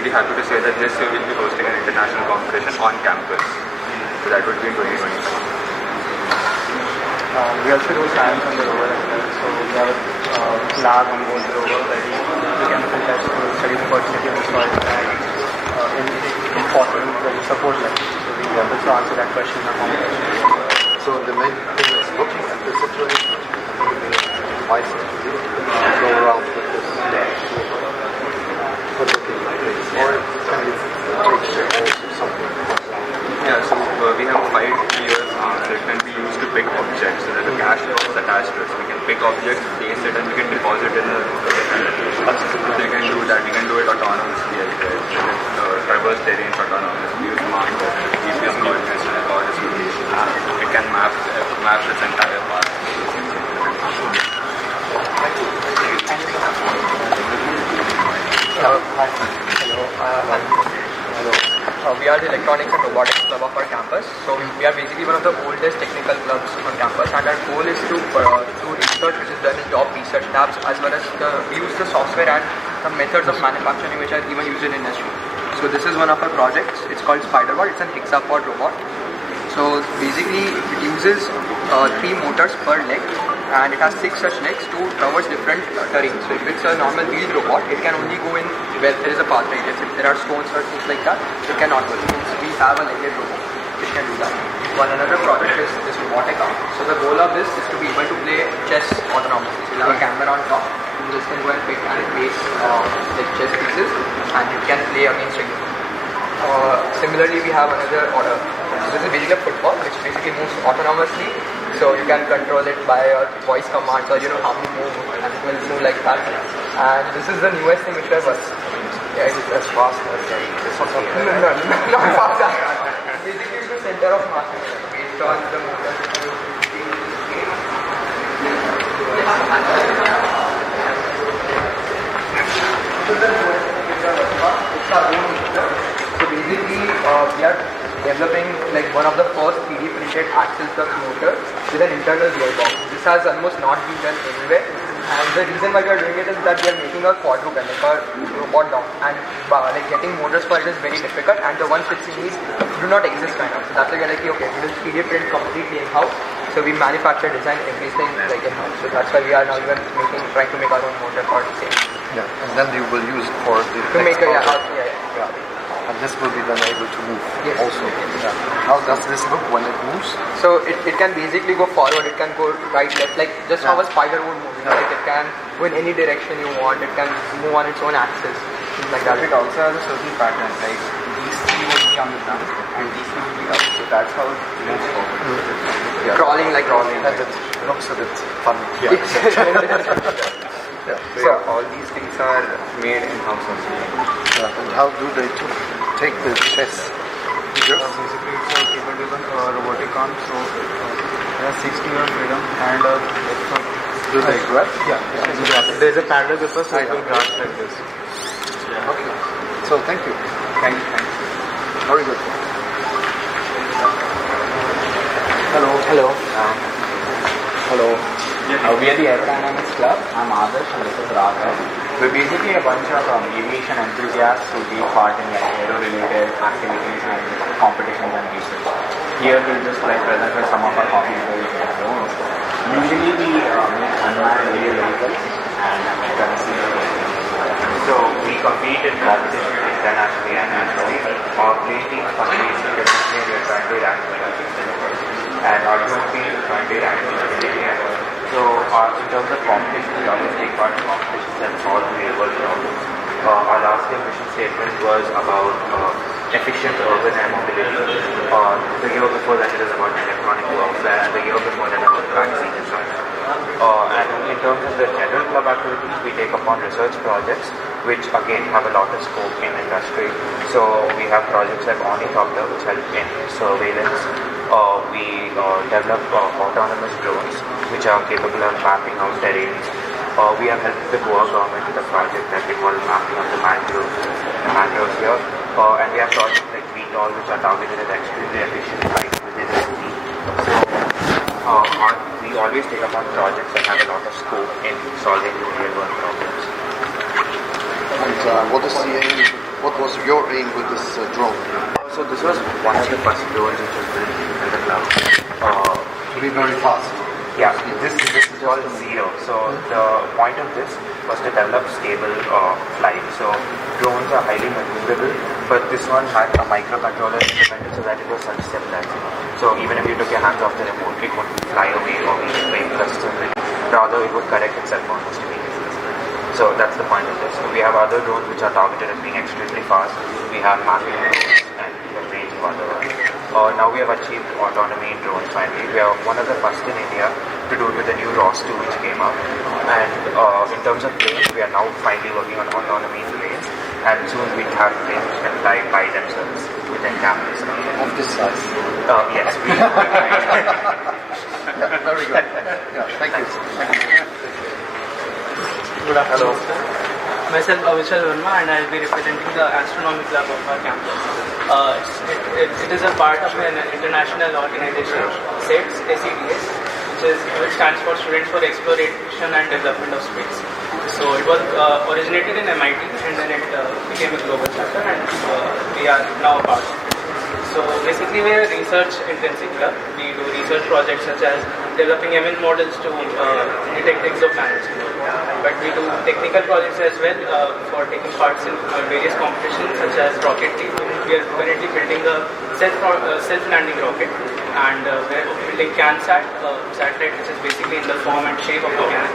really happy to say that this year we'll be hosting an international competition on campus. So that would be in 2027. We also do science on the rover as well. So we have a lab on board the rover where we chemical test to study the fertility of the soil and important support levels. So we want to answer that question in our competition. So the main thing is looking at the situation, advice to you, go around with this for looking at this, or can you take shares or something? Yeah, so we have 5 years, so it can be used to pick objects. So there's a cache box attached to it. So we can pick objects, place it, and we can deposit in the different locations. So we can do that. We can do it autonomously as well. We can traverse terrains autonomously, use smart GPS coordinates to record its location. It can map its entire path. We are the Electronics and Robotics Club of our campus. So we are basically one of the oldest technical clubs on campus, and our goal is to do research which is done in job research labs, as well as we use the software and the methods of manufacturing which are even used in industry. So this is one of our projects. It's called Spiderbot. It's an hexapod robot. So basically it uses 3 motors per leg, and it has 6 such legs to traverse different terrains. So if it's a normal wheeled robot, it can only go in where there is a path, right? If there are stones or things like that, it cannot go. Since we have a legged robot which can do that. One another project is this robotica. So the goal of this is to be able to play chess autonomously. So you have a camera on top, you just can go and pick and place like chess pieces, and you can play against regular. Similarly, we have another order. So this is basically a football which basically moves autonomously. So you can control it by your voice commands, or how you move, and it will move like that. And this is the newest thing which we have got. Yeah, it's as fast as this one. No, not fast as that. Basically, it's the center of mass based on the motor. It's our own motor. So basically, we are developing like one of the first 3D printed axle flux motor with an internal gearbox. This has almost not been done anywhere, and the reason why we are doing it is that we are making a quadruped, like a robot down, and like getting motors for it is very difficult, and the ones which we need do not exist kind of. So that's why we are like, okay, we will 3D print completely in-house. So we manufacture, design everything like in-house. So that's why we are now even trying to make our own motor for the same. Yeah, and then you will use for the to make a And this will be then able to move also. Yes. Yeah. How does this look when it moves? So it can basically go forward, it can go right, left, like just how a spider would move. Like it can go in any direction you want, it can move on its own axis, things like that. It also has a certain pattern, like these 3 would be on the ground and these 3 would be up. So that's how it moves forward. Yeah. Crawling. And it looks a bit funny. Yeah. So all these things are made in-house also. And how do they take the chess? Basically, it's a cable-driven robotic arm, so it has 60 of freedom and Do they grab? Yeah. There is a parallel gripper, so it will grasp like this. Yeah. Okay. So thank you. Thank you. Very good. Hello. We are the Aerodynamics Club. I'm Adarsh and this is Raghav. We're basically a bunch of aviation enthusiasts who take part in aero-related activities and competitions and research. Here we'll just present with some of our hobbies and drones. Usually we make unmanned aerial vehicles and currency. So we compete in competitions internationally and nationally. Our play teams compete internationally and we're trying to rank and our drone team is trying to rank. So in terms of competition, we always take part in competitions and solve real-world problems. Our last year mission statement was about efficient urban air mobility. The year before that it was about electronic warfare, and the year before that about vaccine design. And in terms of the general club activities, we take upon research projects, which again have a lot of scope in industry. So we have projects like Ornithopter, which help in surveillance. We develop autonomous drones, which are capable of mapping out terrains. We have helped the Goa government with a project that we call mapping of the mangroves here. And we have projects like VTOL, which are targeted at extremely efficient flights within the sea. So we always take up on projects that have a lot of scope in solving real world problems. And what is the aim what was your aim with this drone? So this was one of the first drones which was built in the cloud. To be very fast. Yeah, this is all zero. So the point of this was to develop stable flight. So drones are highly maneuverable, but this one had a microcontroller implemented so that it was self-stabilizing. So even if you took your hands off the remote, it wouldn't fly away or be very clustered. Rather, it would correct itself almost immediately. So that's the point of this. So we have other drones which are targeted at being extremely fast. We have mapping drones and we have range of other ones. Now we have achieved autonomy in drones finally. We are one of the first in India to do it with the new ROS 2 which came out. And in terms of planes, we are now finally working on autonomy in planes. And soon we have planes which can fly by themselves within cameras. Of this size. Yes. Very good. Yeah, thank you. Good afternoon, sir. Myself, Avishal Verma, and I'll be representing the Astronomy Club of our campus. It is a part of an international organization, SEDS, SEDS, which stands for Students for Exploration and Development of Space. So it was originated in MIT, and then it became a global chapter, and we are now a part of it. So basically we're a research intensive club. We do research projects such as developing ML models to detect exoplanets. But we do technical projects as well for taking parts in various competitions such as rocket team. We are currently building a self-landing rocket, and we're building CAN-SAT, satellite which is basically in the form and shape of a can.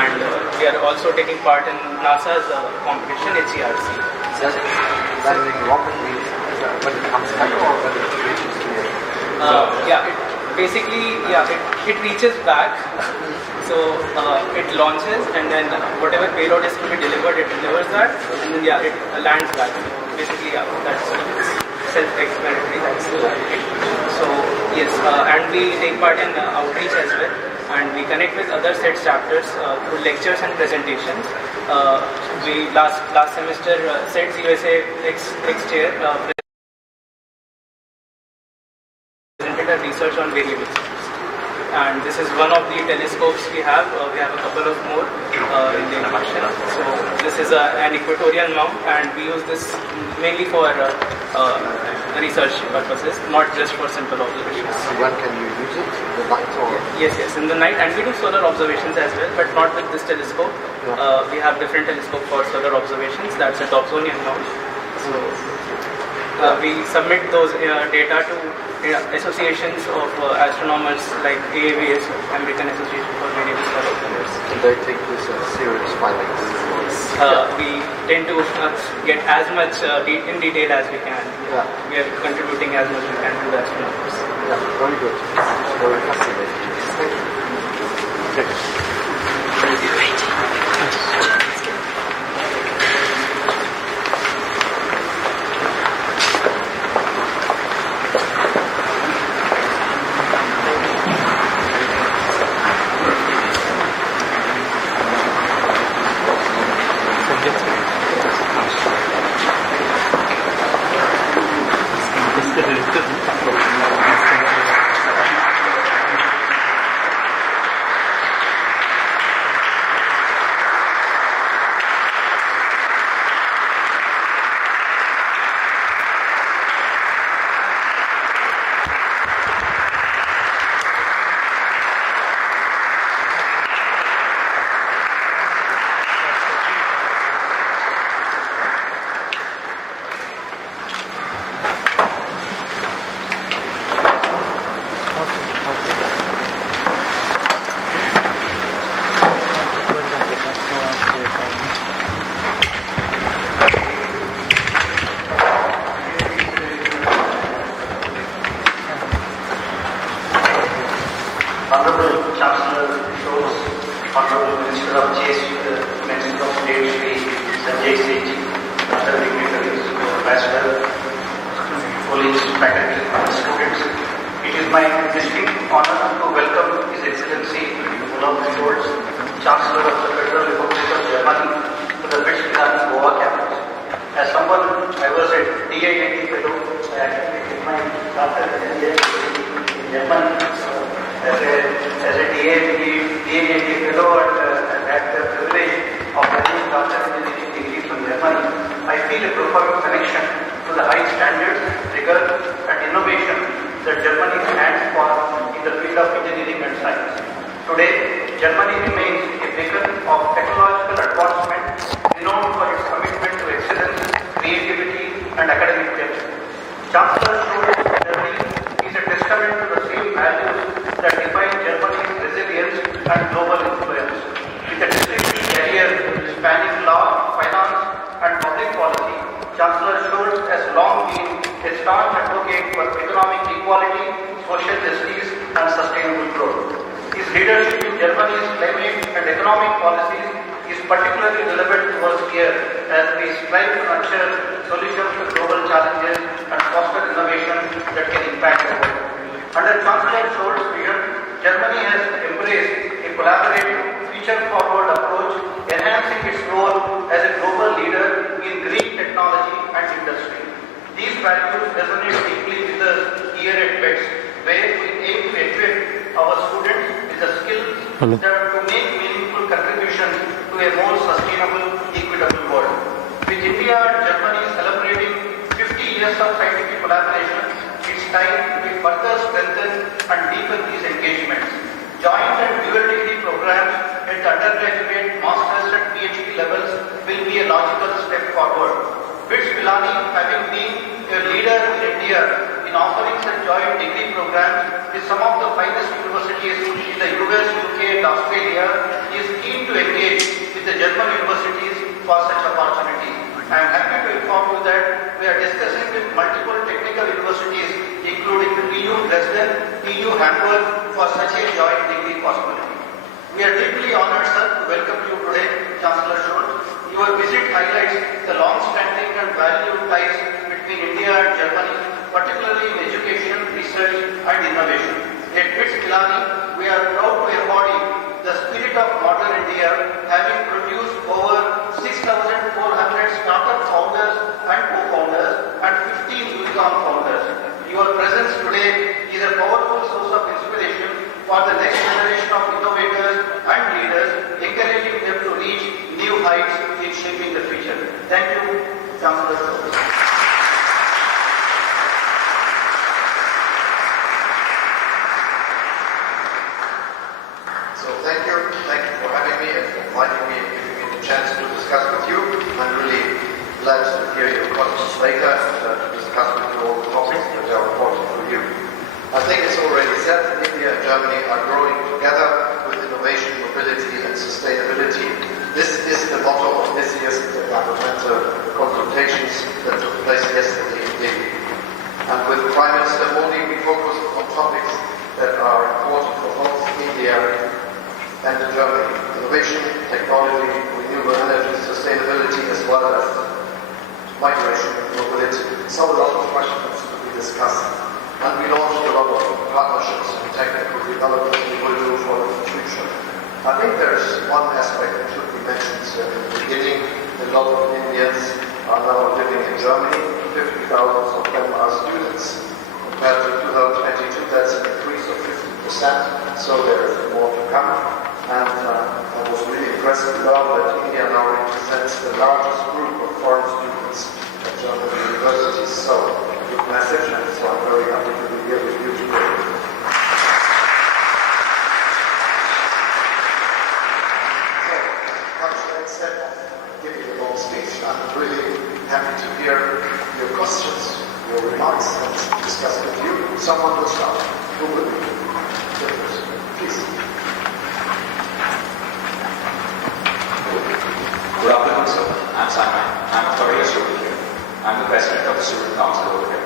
And we are also taking part in NASA's competition HERC. Landing rocket wheels when it comes back or when it reaches it reaches back. So it launches, and then whatever payload is to be delivered, it delivers that, and then it lands back. Basically, that's self-explanatory. That's it. So yes, and we take part in outreach as well, and we connect with other SEDS chapters through lectures and presentations. We last semester SEDS USA ex-chair presented a research on variables. And this is one of the telescopes we have. We have a couple of more in the innovation. So this is an equatorial mount, and we use this mainly for research purposes, not just for simple observations. When can you use it? The night or? Yes, in the night, and we do solar observations as well, but not with this telescope. We have different telescope for solar observations. That's a Dobsonian mount. So we submit those data to associations of astronomers like AAVS, American Association for Variable Star Observers. And they take this serious findings. We tend to get as much in detail as we can. Yeah. We are contributing as much as we can to the astronomers. Yeah, very good. Very fascinating. Thank you. Honorable Chancellor Scholz, Honorable Minister of Minister of State Shri Sanjay Seth, other dignitaries as well, colleagues, faculty, and students. It is my distinct honor to welcome His Excellency Olaf Scholz, Chancellor of the Federal Republic of Germany, to the Westland Goa campus. As someone, I was a DIIT fellow. I actually did my master's in Germany. As a DIIT fellow, and had the privilege of getting doctoral engineering degree from Germany, I feel a profound equality, social justice, and sustainable growth. His leadership in Germany's climate and economic policies is particularly relevant to us here as we strive to nurture solutions to global challenges and foster innovation that can impact the world. Under Chancellor Scholz's vision, Germany has embraced a collaborative, future-forward approach, enhancing its role as a global leader in green technology and industry. These values resonate deeply with us here at BETS, where we aim to equip our students with the skills to make meaningful contributions to a more sustainable, equitable world. With India and Germany celebrating 50 years of scientific collaboration, it's time we further strengthen and deepen these engagements. Joint and dual degree programs at undergraduate, master's and PhD levels will be a logical step forward. BITS Pilani, having been a leader in India in offering such joint degree programs with some of the finest universities in the US, UK and Australia, is keen to engage with the German universities for such opportunities. I am happy to inform you that we are discussing with multiple technical universities, including TU Dresden, TU Hamburg, for such a joint degree possibility. We are deeply honored, sir, to welcome you today, Chancellor Scholz. Your visit highlights the long-standing and valued ties between India and Germany, particularly in education, research and innovation. At BITS Pilani, we are proud to embody the spirit of modern India, having produced over 6,400 startup founders and co-founders and 15 unicorn founders. Your presence today is a powerful source of inspiration for the next generation of innovators and leaders, encouraging them to reach new heights in shaping the future. Thank you, Chancellor Scholz. So thank you for having me and for inviting me and giving me the chance to discuss with you. I'm really glad to hear your questions later and to discuss with you all the topics that are important for you. I think it's already said that India and Germany are growing together with innovation, mobility and sustainability. This is the motto of this year's governmental consultations that took place yesterday in Delhi. And with Prime Minister Modi, we focus on topics that are important for both India and Germany: innovation, technology, renewable energy, sustainability, as well as migration and mobility. So a lot of questions to be discussed. And we launched a lot of partnerships and technical development we will do for the future. I think there's one aspect that should be mentioned in the beginning. A lot of Indians are now living in Germany. 50,000 of them are students. Compared to 2022, that's an increase of 50%. So there is more to come. And I was really impressed to learn that India now represents the largest group of foreign students at German universities. So, a good message, and so I'm very happy to be here with you today. So, instead of giving a long speech, I'm really happy to hear your questions, your remarks, and discuss with you. Someone will start. Who will be the first? Please. Good afternoon, sir. I'm Simon. I'm a third-year student here. I'm the president of the Student Council over here.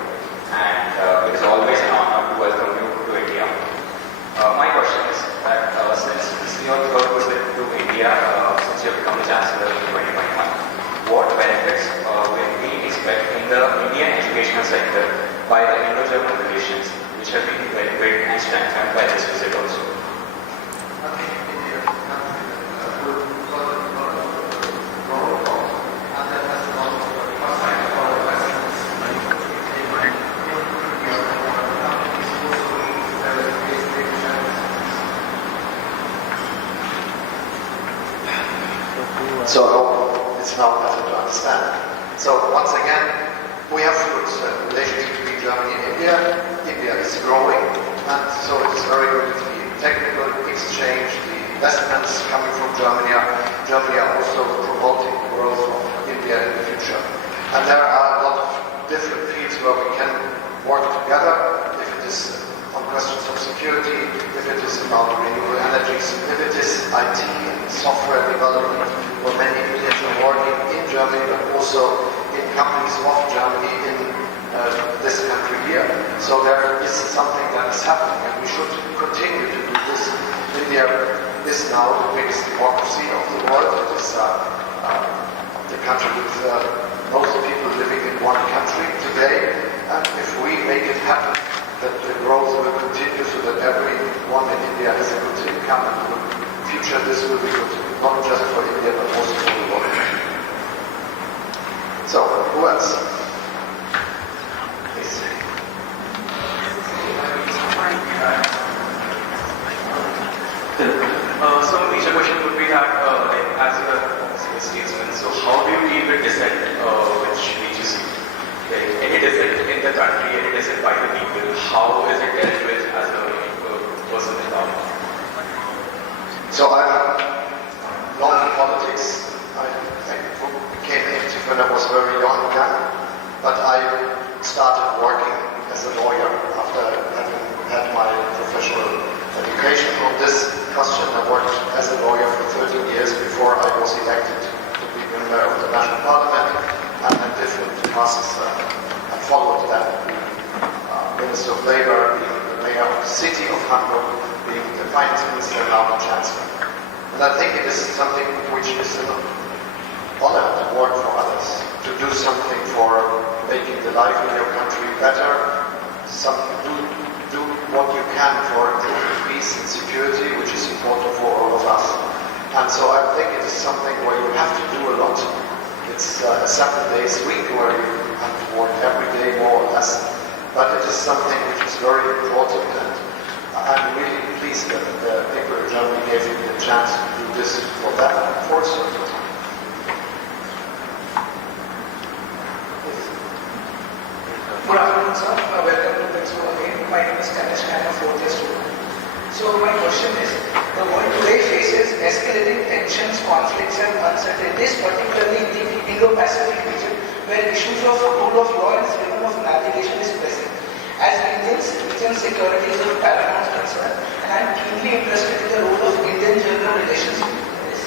And it is always an honor to welcome you to India. My question is that since this is your third visit to India since you have become the Chancellor in 2021, what benefits will we expect in the Indian educational sector by the Indo-German relations, which have been benefited and strengthened by this visit also? So I hope it's now better to understand. So once again, we have good relations between Germany and India. India is growing, and so it is very good to the technical exchange, the investments coming from Germany. Germany are also promoting the growth of India in the future. And there are a lot of different fields where we can work together, if it is on questions of security, if it is about renewable energies, if it is IT and software development, where many Indians are working in Germany, but also in companies of Germany in this country here. So there is something that is happening, and we should continue to do this. India is now the biggest democracy of the world. It is the country with most people living in one country today. And if we make it happen, that the growth will continue so that everyone in India has a good income, and in the future this will be good, not just for India but also for the world. So, who else? Please. So a major question would be that, as a statesman, so how do you deal with dissent, which reaches you? Like, any dissent in the country, any dissent by the people, how is it dealt with as a person in power? So I have long in politics. I became active when I was very young, but I started working as a lawyer after having had my professional education on this question. I worked as a lawyer for 13 years before I was elected to be member of the National Parliament, and had different tasks. I followed that, being Minister of Labour, being the Mayor of the City of Hamburg, being the Finance Minister, and now the Chancellor. And I think it is something which is an honor to work for others, to do something for making the life in your country better, do what you can for improving peace and security, which is important for all of us. And so I think it is something where you have to do a lot. It's a 7 days week where you have to work every day more or less. But it is something which is very important, and I'm really pleased that the people in Germany gave me the chance to do this for them for a certain time. Good afternoon, sir. Welcome to the show again. My name is Kanish. I am a 4th year student. So my question is, the world today faces escalating tensions, conflicts and uncertainties, particularly in the Indo-Pacific region, where issues of rule of law and freedom of navigation is present. As Indians, regional security is of paramount concern, and I am keenly interested in the role of Indian-German relations in this.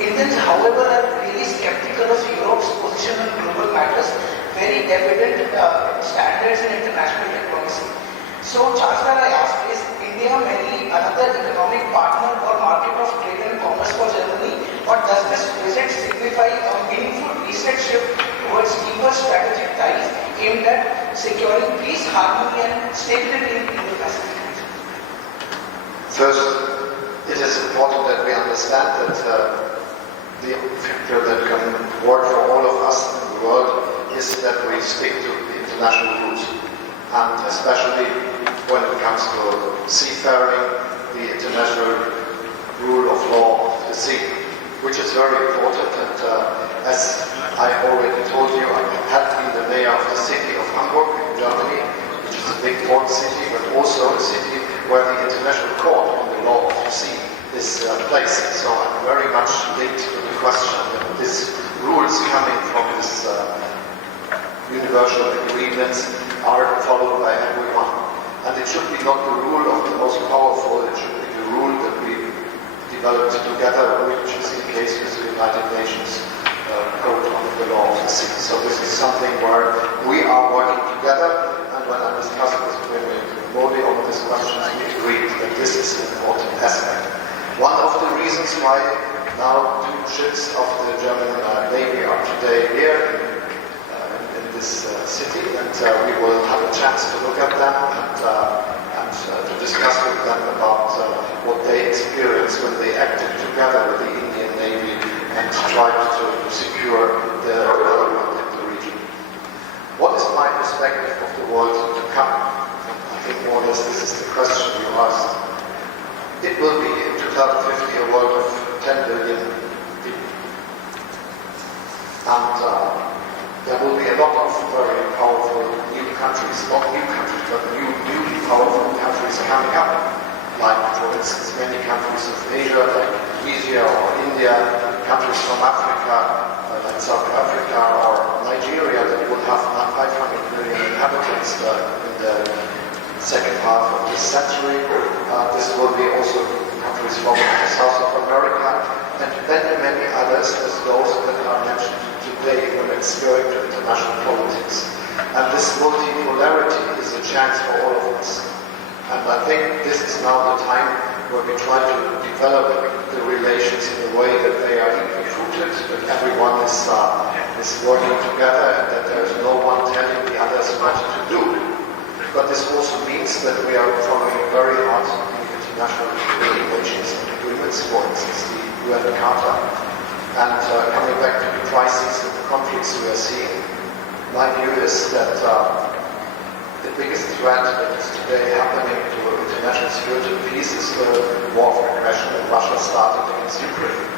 Indians, however, are really skeptical of Europe's position on global matters, very evident standards in international diplomacy. So, Chancellor, I ask, is India mainly another economic partner or market of trade and commerce for Germany, or does this visit signify a meaningful reset shift towards deeper strategic ties aimed at securing peace, harmony and stability in the Indo-Pacific region? First, it is important that we understand that the factor that can work for all of us in the world is that we stick to the international rules, and especially when it comes to seafaring, the international rule of law of the sea, which is very important. And as I already told you, I had been the mayor of the city of Hamburg in Germany, which is a big port city, but also a city where the international court on the law of the sea is placed. So I'm very much linked to the question that these rules coming from this universal agreements are followed by everyone. And it should be not the rule of the most powerful, it should be the rule that we developed together, which is the case with the United Nations Code on the Law of the Sea. So this is something where we are working together, and when I discussed with Modi on these questions, we agreed that this is an important aspect. One of the reasons why now 2 ships of the German Navy are today here in this city, and we will have a chance to look at them and to discuss with them about what they experienced when they acted together with the Indian Navy and tried to secure the development in the region. What is my perspective of the world to come? I think more or less this is the question you asked. It will be in 2050 a world of 10 billion people. And there will be a lot of very powerful new countries, not new countries, but new powerful countries coming up. Like, for instance, many countries of Asia, like Indonesia or India, countries from Africa, like South Africa or Nigeria, that will have 500 million inhabitants in the second half of this century. This will be also countries from South of America, and many others as those that are mentioned today when it's going to international politics. And this multipolarity is a chance for all of us. And I think this is now the time where we try to develop the relations in a way that they are equally rooted, that everyone is working together, and that there is no one telling the others what to do. But this also means that we are following very hard the international relations and agreements, for instance, the UN Charta. And coming back to the crises and the conflicts we are seeing, my view is that the biggest threat that is today happening to international security and peace is the war of aggression that Russia started against Ukraine.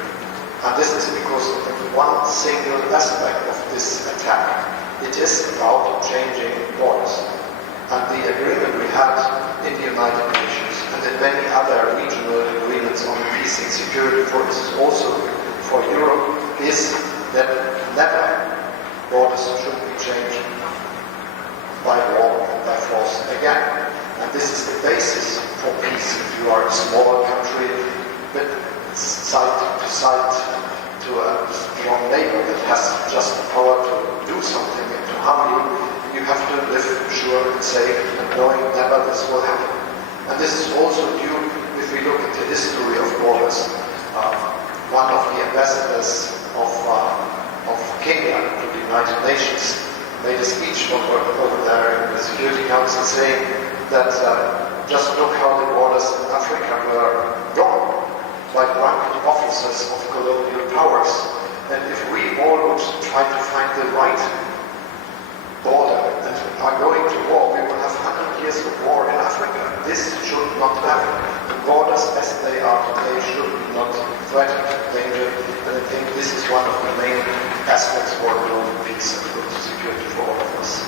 And this is because of one single aspect of this attack. It is about changing borders. And the agreement we had in the United Nations and in many other regional agreements on peace and security, for instance, also for Europe, is that never borders should be changed by war and by force again. And this is the basis for peace. If you are a small country, but side to side to a strong neighbor that has just the power to do something and to harm you, you have to live sure and safe and knowing never this will happen. And this is also due, if we look at the history of borders. One of the ambassadors of Kenya to the United Nations made a speech over there in the Security Council saying that just look how the borders in Africa were drawn by drunken officers of colonial powers. And if we all would try to find the right border and are going to war, we will have 100 years of war in Africa. This should not happen. The borders as they are today should not threaten danger. And I think this is one of the main aspects for global peace and global security for all of us.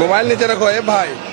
Mobile नीचे रखो ए भाई।